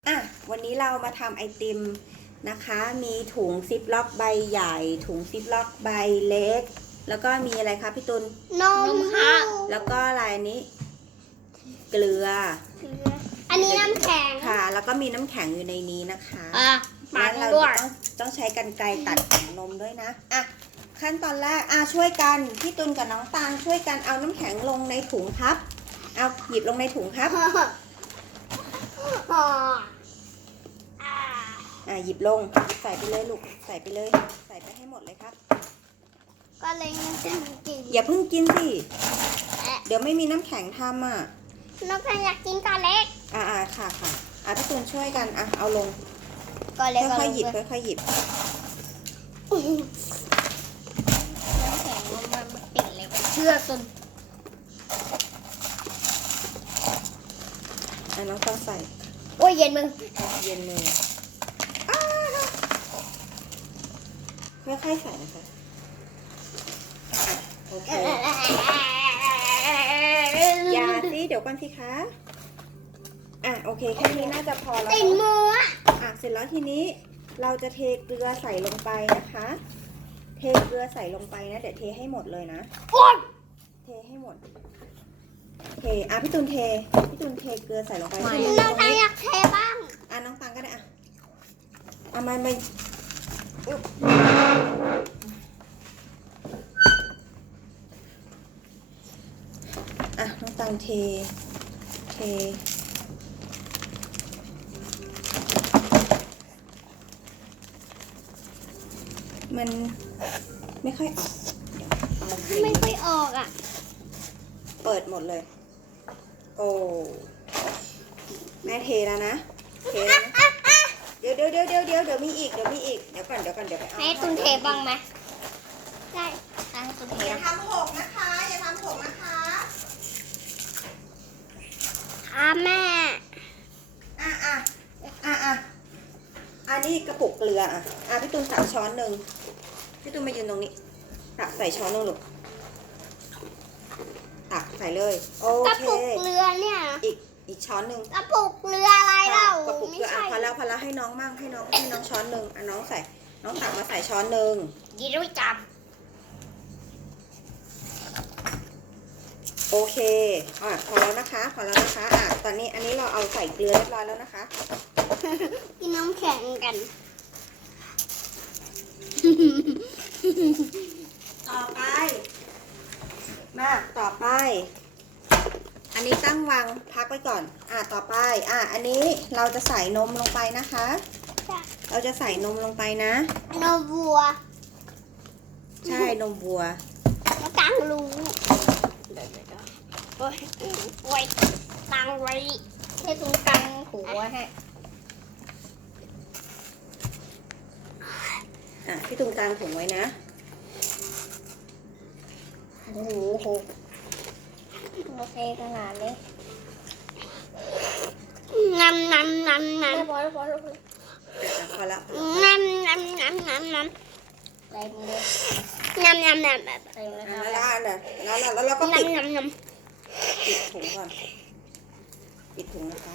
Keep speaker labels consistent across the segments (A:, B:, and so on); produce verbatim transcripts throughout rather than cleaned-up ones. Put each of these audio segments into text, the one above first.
A: อ่ะวันนี้เรามาทำไอติมนะคะมีถุงซิปล็อกใบใหญ่ถุงซิปล็อกใบเล็กแล้วก็มีอะไรคะพี่ตุล
B: นมค่ะ
A: แล้วก็อะไรนี้เกลือ
B: อันนี้น้ำแข็ง
A: ค่ะแล้วก็มีน้ำแข็งอยู่ในนี้นะคะ
B: อ่ะปาด
A: เรา
B: ด้วย
A: ต้องต้องใช้กรรไกรตัดของนมด้วยนะอ่ะขั้นตอนแรกอ่ะช่วยกันพี่ตุลกับน้องตาลช่วยกันเอาน้ำแข็งลงในถุงครับเอาหยิบลงในถุงครับอ่ะหยิบลงใส่ไปเลยลูกใส่ไปเลยใส่ไปให้หมดเลยครับ
B: ก็เลยมันจะกิน
A: อย่าเพิ่งกินสิเดี๋ยวไม่มีน้ำแข็งทำอ่ะ
B: น้องแพนอยากกินก้อนเล็ก
A: อ่าอ่าค่ะค่ะอ่ะพี่ตูนช่วยกันอ่ะเอาลง
B: ก้อนเล็ก
A: ค่อยๆหยิบค่อยๆหยิบ
B: น้ำแข็งมันมันติดเลยเชื่อสุน
A: อ่ะน้องต้องใส่
B: โอ้ยเย็นมึง
A: เย็นเลยค่อยๆใส่นะคะโอเคอย่าสิเดี๋ยวก่อนสิคะอ่ะโอเคแค่นี้น่าจะพอแล้ว
B: ติดมือ
A: อ่ะเสร็จแล้วทีนี้เราจะเทเกลือใส่ลงไปนะคะเทเกลือใส่ลงไปนะเดี๋ยวเทให้หมดเลยนะเทให้หมดเทอ่ะพี่ตุนเทพี่ตุนเทเกลือใส่ลงไป
B: น้องตังอยากเทบ้าง
A: อ่ะน้องตังก็ได้อ่ะอ่ะมามาอ่ะน้องตังเทเทมันไม่ค่อยออก
B: ไม่ค่อยออกอ่ะ
A: เปิดหมดเลยโอ้แม่เทแล้วนะเทแล้วนะเดี๋ยวเดี๋ยวเดี๋ยวเดี๋ยวเดี๋ยวเดี๋ยวมีอีกเดี๋ยวมีอีกเดี๋ยวก่อนเดี๋ยวก่อนเดี๋ยวไปเอา
B: ให้ตุนเทบ้างไหมได้ให้ตุนเท
A: อย่าทำหกนะคะอย่าทำหกนะคะ
B: ค่ะแม่
A: อ่ะอ่ะอ่ะอ่ะอันนี้กระปุกเกลืออ่ะอ่ะพี่ตุนตักช้อนหนึ่งพี่ตุนมายืนตรงนี้ตักใส่ช้อนหนึ่งลูกตักใส่เลยโอก
B: ระ
A: เค
B: ปุกเกลือเนี่ย
A: อีกอีกช้อนหนึ่ง
B: กระปุกเกลืออะไรเล่าก
A: ระปุกเกลืออ่ะพอแล้วพอแล้วให้น้องมั่งให้น้องให้น้องช้อนหนึ่งอ่ะน้องใส่น้องตักมาใส่ช้อนหนึ่ง
B: ยีรุ่ยจับ
A: โอเคอ่ะพอแล้วนะคะพอแล้วนะคะอ่ะตอนนี้อันนี้เราเอาใส่เกลือเรียบร้อยแล้วนะคะ
B: กินน้ำแข็งกัน
A: ต่อไปมาต่อไปอันนี้ตั้งวางพักไว้ก่อนอ่ะต่อไปอ่ะอันนี้เราจะใส่นมลงไปนะคะเราจะใส่นมลงไปนะ
B: นมวัว
A: ใช่นมวัว
B: แล้วตังรู้โอ้ยไว้ตังไว้ให้ตรงกลางหัวให้
A: อ่ะที่ตรงกลางถุงไว้นะ
B: โอ้โหโอเคขนาดนี้น้ำน้ำน้ำน้ำพอแล้วพอแล้ว
A: พอแล้ว
B: น้ำน้ำน้ำน้ำน้ำอะไรมึงเลยน้ำน้ำน้ำแบบอะไรนะ
A: แล้วแล้วแล้วแล้วก็ปิด
B: น้ำน้ำ
A: ปิดถุงก่อนปิดถุงนะคะ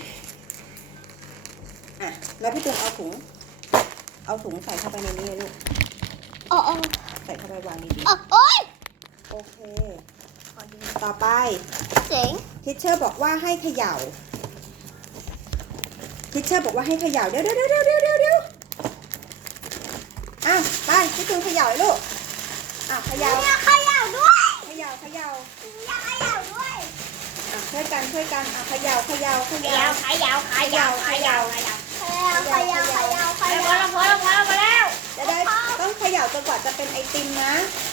A: อ่ะแล้วพี่ตุนเอาถุงเอาถุงใส่เข้าไปในนี้เลยลูก
B: โอ้โอ้
A: ใส่เข้าไปวางดี
B: ๆโอ้ย
A: โอเคต่อไป
B: เจ๋ง
A: ทิชเชอร์บอกว่าให้เขย่าทิชเชอร์บอกว่าให้เขย่าเดี๋ยวเดี๋ยวเดี๋ยวเดี๋ยวเดี๋ยวเดี๋ยวอ่ะไปพี่ตุนเขย่าเลยลูกอ่ะเขย่า
B: เขย่าด้วย
A: เขย่าเขย่า
B: อยากเขย่าด้วย
A: อ่ะช่วยกันช่วยกันอ่ะเขย่าเขย่าเขย่า
B: เขย่าเขย่าเขย่าเขย่าเขย่าเขย่าเขย่าพอแล้วพอแล้วพอแล้วพอแล้ว
A: จะได้ต้องเขย่าจนกว่าจะเป็นไอติมนะ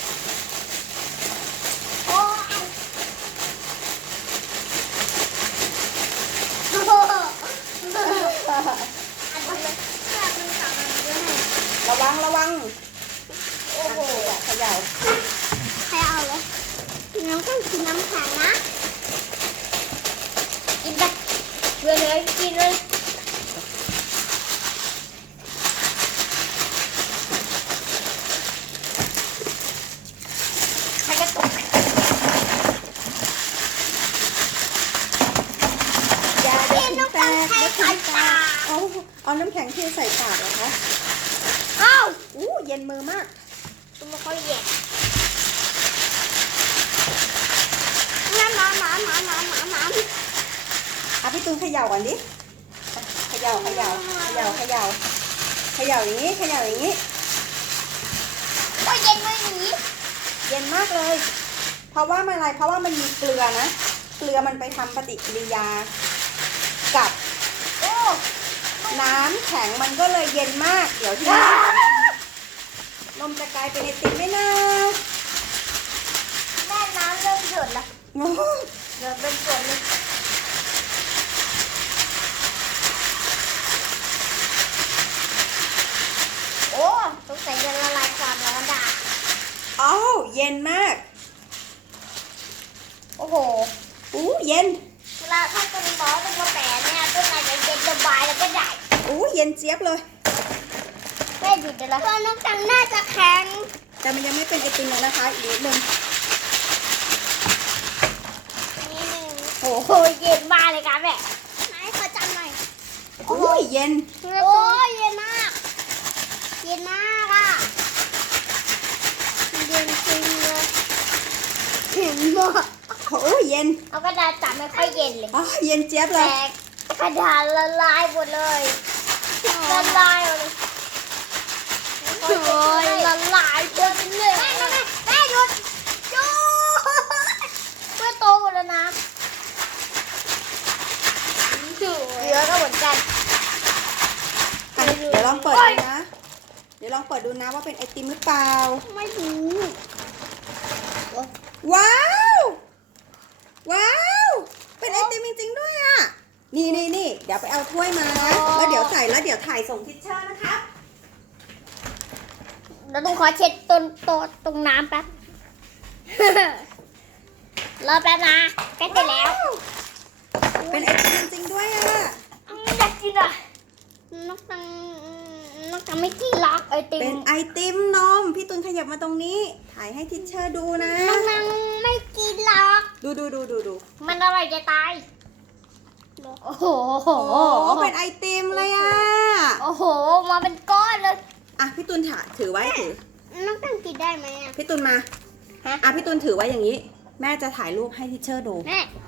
B: โอ้
A: ระวังระวัง
B: โอ้โห
A: เขย่า
B: ใครเอาเลยน้ำต้องกินน้ำแข็งนะกินไปเลยเลยกินเลยใครจะตก
A: อย่าเด็กแตก
B: ใครตาย
A: เอาน้ำแข็งเทใส่ปากเหรอคะ
B: อ้าว
A: อู้เย็นมือมาก
B: ตัวมันเขาเย็นน้ำน้ำน้ำน้ำน้ำน้ำน้ำ
A: อ่ะพี่ตูนเขย่าก่อนดิเขย่าเขย่าเขย่าเขย่าเขย่าอย่างนี้เขย่าอย่างนี้
B: ก็เย็นเลยอย่างนี้
A: เย็นมากเลย เพราะว่ามันอะไร เพราะว่ามันมีเกลือนะ เกลือมันไปทำปฏิกิริยา กับ
B: โอ้
A: น้ำแข็งมันก็เลยเย็นมาก เดี๋ยวทีนี้นมจะกลายเป็นไอติมไหมนะ
B: แม่น้ำเริ่มหยดละ
A: โอ้โห
B: เดี๋ยวเป็นฝนเลยโอ้สงสัยจะละลายความร้อนได้
A: อ้าวเย็นมาก
B: โอ้โห
A: อู้เย็น
B: เวลาถ้าเป็นหมอเป็นกระแสเนี่ยต้นไม้จะเย็นสบายแล้วก็ได้
A: อู้เย็นเจี๊ยบเลย
B: แม่หยุดเดี๋ยวละตัวน้องจังน่าจะแข็ง
A: แต่มันยังไม่เป็นไอติมเลยนะคะ อีกนิดนึง
B: นิดนึงโอ้โหเย็นมากเลยครับแม่ไหนขอจำหน่อย
A: อู้เย็น
B: โอ้ยเย็นมาก เย็นมากอ่ะ เย็นจริงเลยเย็นมาก
A: โอ้เย็น
B: เอากระดาษจับไม่ค่อยเย็นเลย
A: อ๋อเย็นเจี๊ยบเล
B: แต่
A: ย
B: กระดาษละลายหมดเลยละลายหมดเลยโอ้ยละลายหมดเลยแม่แม่แม่หยุดหยุดเพื่อโตหมดแล้วนะเหลือก็เหมือนกัน
A: อ่ะเดี๋ยวลองเปิดดูนะ เดี๋ยวลองเปิดดูนะว่าเป็นไอติมหรือเปล่า
B: ไม่รู้
A: ว้าว ว้าว เป็นไอติมจริงๆด้วยอ่ะ นี่นี่นี่เดี๋ยวไปเอาถ้วยมานะ แล้วเดี๋ยวใส่แล้วเดี๋ยวถ่ายส่งทิชเชอร์นะคะ
B: เราต้องขอเช็ดต้นโตะตรงน้ำแป๊บ รอแป๊บนะใกล้เสร็จแล้ว
A: เป็นไอติมจริงๆด้วยอ่ะ
B: อืมอยากกินอ่ะนกตังนกตังไม่กินหรอกไอติ
A: เป็
B: ม
A: นไอติมนม พี่ตุนขยับมาตรงนี้ ถ่ายให้ทิชเชอร์ดูนะ
B: นกตังไม่กินหรอก
A: ดูดูดูดูดู
B: มันอร่อยจะตาย โอ้โห
A: โอ้เป็นไอติมเลยอ่ะ
B: โอ้โห มาเป็นก้อนเลย
A: อ่ะพี่ตุนถ่ายถือไว้ถือ
B: นกตังกินได้ไหมอ่ะ
A: พี่ตุนมา
B: ฮะ
A: อ่ะพี่ตุนถือไว้อย่างนี้ แม่จะถ่ายรูปให้ทิชเชอร์ดู
B: แม่